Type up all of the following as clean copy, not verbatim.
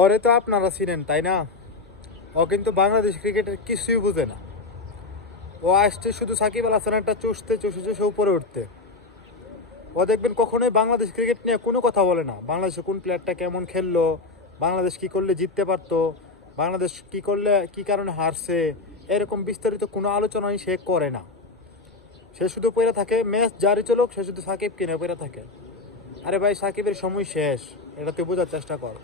ওরে তো আপনারা চিনেন তাই না? ও কিন্তু বাংলাদেশ ক্রিকেটের কিছুই বুঝে না। ও আসছে শুধু সাকিব আল হাসানটা চষতে চষে চষে উপরে উঠতে। ও দেখবেন কখনোই বাংলাদেশ ক্রিকেট নিয়ে কোনো কথা বলে না। বাংলাদেশের কোন প্লেয়ারটা কেমন খেললো, বাংলাদেশ কি করলে জিততে পারতো, বাংলাদেশ কি করলে কি কারণে হারছে, এরকম বিস্তারিত কোনো আলোচনাই সে করে না। সে শুধু পড়ে থাকে, ম্যাচ জারি চলুক সে শুধু সাকিব কিনে পড়ে থাকে। আরে ভাই, সাকিবের সময় শেষ, এটা তুই বোঝার চেষ্টা কর।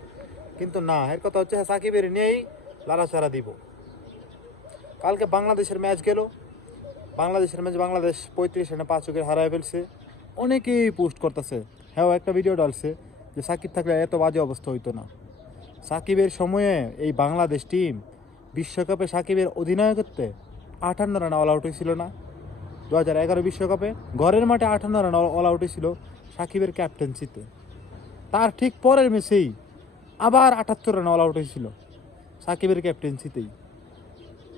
কিন্তু না, এর কথা হচ্ছে সাকিবের নিয়েই লাড়াচাড়া দিব। কালকে বাংলাদেশের ম্যাচ গেল, বাংলাদেশের ম্যাচ বাংলাদেশ 35 রানে 5 উইকেট হারায় ফেলছে। অনেকেই পোস্ট করতেছে, হ্যাঁ একটা ভিডিও ডালছে যে সাকিব থাকলে এত বাজে অবস্থা হইতো না। সাকিবের সময়ে এই বাংলাদেশ টিম বিশ্বকাপে সাকিবের অধিনায়কত্বে 58 রানে অল আউট হয়েছিল না? 2011 বিশ্বকাপে ঘরের মাঠে 58 রানে অল আউট হয়েছিল সাকিবের ক্যাপ্টেন্সিতে। তার ঠিক পরের ম্যাচেই আবার 78 রানে অল আউট হয়েছিল সাকিবের ক্যাপ্টেন্সিতেই।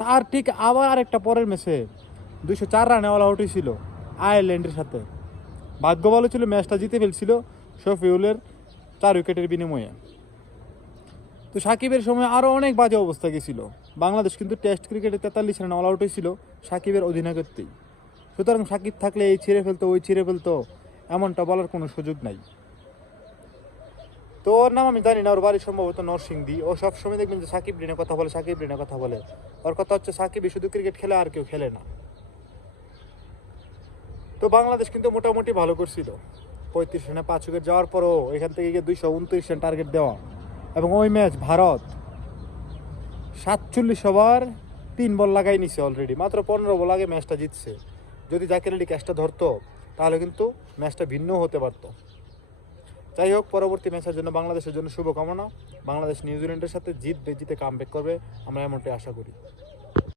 তার ঠিক আবার আরেকটা পরের ম্যাচে 204 রানে অল আউট হয়েছিল আয়ারল্যান্ডের সাথে। ভাগ্য ভালো ছিল, ম্যাচটা জিতে ফেলছিল শফিউলের 4 উইকেটের বিনিময়ে। তো সাকিবের সময় আরও অনেক বাজে অবস্থা গেছিল। বাংলাদেশ কিন্তু টেস্ট ক্রিকেটে 43 রানে অল আউট হয়েছিল সাকিবের অধিনায়কত্বেই। সুতরাং সাকিব থাকলে এই ছিঁড়ে ফেলতো ওই ছিঁড়ে ফেলতো এমনটা বলার কোনো সুযোগ নাই। তো ওর নাম আমি জানি না, ওর বাড়ি সম্ভবত নরসিংদী। ও সবসময় দেখবেন যে সাকিব রিনে কথা বলে, সাকিব রিনে কথা বলে। ওর কথা হচ্ছে সাকিবই শুধু ক্রিকেট খেলে, আর কেউ খেলে না। তো বাংলাদেশ কিন্তু মোটামুটি ভালো করছিল। 35 রানে 5 উইকেট যাওয়ার পরও এখান থেকে গিয়ে 229 রান টার্গেট দেওয়া। এবং ওই ম্যাচ ভারত 47 ওভার 3 বল লাগাই নিছে অলরেডি। মাত্র 15 বল আগে ম্যাচটা জিতছে। যদি জাকির আলী ক্যাচটা ধরতো তাহলে কিন্তু ম্যাচটা ভিন্ন হতে পারতো। যাই হোক, পরবর্তী ম্যাচের জন্য বাংলাদেশের জন্য শুভকামনা। বাংলাদেশ নিউজিল্যান্ডের সাথে জিতবে, জিতে কামব্যাক করবে, আমরা এমনটাই আশা করি।